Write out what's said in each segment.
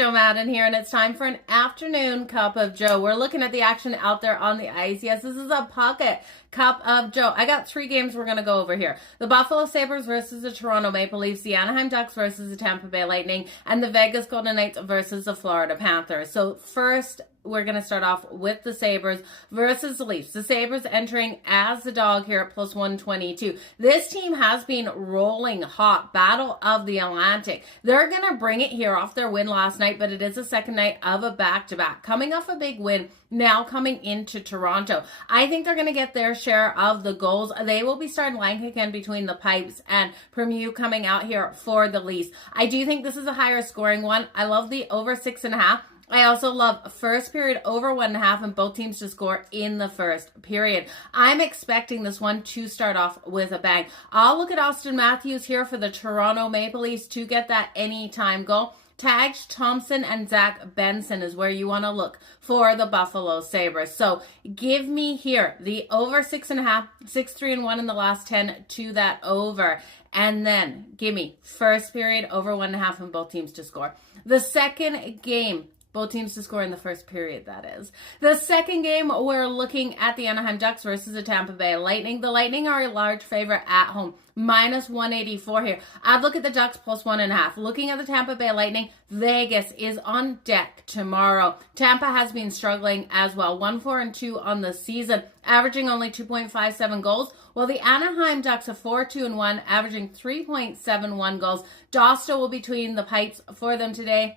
Jo Madden here, and it's time for an afternoon cup of Joe. We're looking at the action out there on the ice. Yes, this is a pocket cup of Joe. I got 3 games we're going to go over here. The Buffalo Sabres versus the Toronto Maple Leafs, the Anaheim Ducks versus the Tampa Bay Lightning, and the Vegas Golden Knights versus the Florida Panthers. So first, we're going to start off with the Sabres versus the Leafs. The Sabres entering as the dog here at plus 122. This team has been rolling hot. Battle of the Atlantic. They're going to bring it here off their win last night, but it is the second night of a back-to-back. Coming off a big win, now coming into Toronto. I think they're going to get their share of the goals. They will be starting Lank again between the pipes, and Premier's coming out here for the Leafs. I do think this is a higher scoring one. I love the over 6.5. I also love first period over 1.5 and both teams to score in the first period. I'm expecting this one to start off with a bang. I'll look at Austin Matthews here for the Toronto Maple Leafs to get that anytime goal. Tage Thompson and Zach Benson is where you want to look for the Buffalo Sabres. So give me here the over 6.5, 6-3-1 in the last 10 to that over. And then give me first period over 1.5 and both teams to score. The second game, both teams to score in the first period, that is. The second game, we're looking at the Anaheim Ducks versus the Tampa Bay Lightning. The Lightning are a large favorite at home, minus 184 here. I'd look at the Ducks plus 1.5. Looking at the Tampa Bay Lightning, Vegas is on deck tomorrow. Tampa has been struggling as well, 1-4-2 on the season, averaging only 2.57 goals. While the Anaheim Ducks are 4-2-1, averaging 3.71 goals. Dosto will be between the pipes for them today,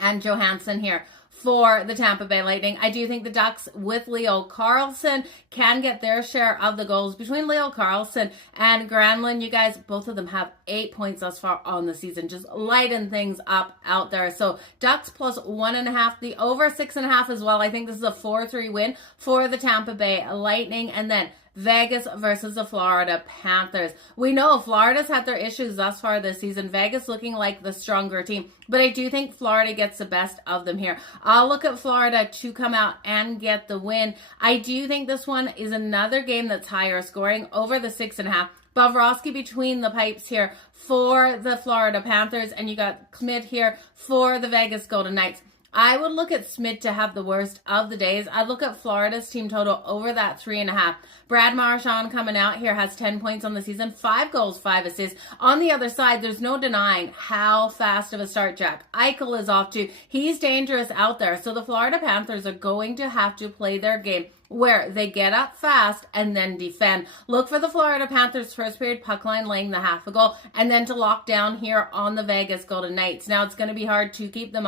and Johansson here for the Tampa Bay Lightning. I do think the Ducks with Leo Carlsson can get their share of the goals. Between Leo Carlsson and Granlund, you guys, both of them have 8 points thus far on the season. Just lighten things up out there. So Ducks plus 1.5, the over 6.5 as well. I think this is a 4-3 win for the Tampa Bay Lightning. And then Vegas versus the Florida Panthers. We know Florida's had their issues thus far this season. Vegas looking like the stronger team, but I do think Florida gets the best of them here. I'll look at Florida to come out and get the win. I do think this one is another game that's higher scoring, over the 6.5. Bobrovsky between the pipes here for the Florida Panthers, and you got Schmidt here for the Vegas Golden Knights. I would look at Schmidt to have the worst of the days. I'd look at Florida's team total over that 3.5. Brad Marchand coming out here has 10 points on the season, 5 goals, 5 assists. On the other side, there's no denying how fast of a start Jack Eichel is off to. He's dangerous out there. So the Florida Panthers are going to have to play their game where they get up fast and then defend. Look for the Florida Panthers first period puck line laying the half a goal, and then to lock down here on the Vegas Golden Knights. Now it's going to be hard to keep them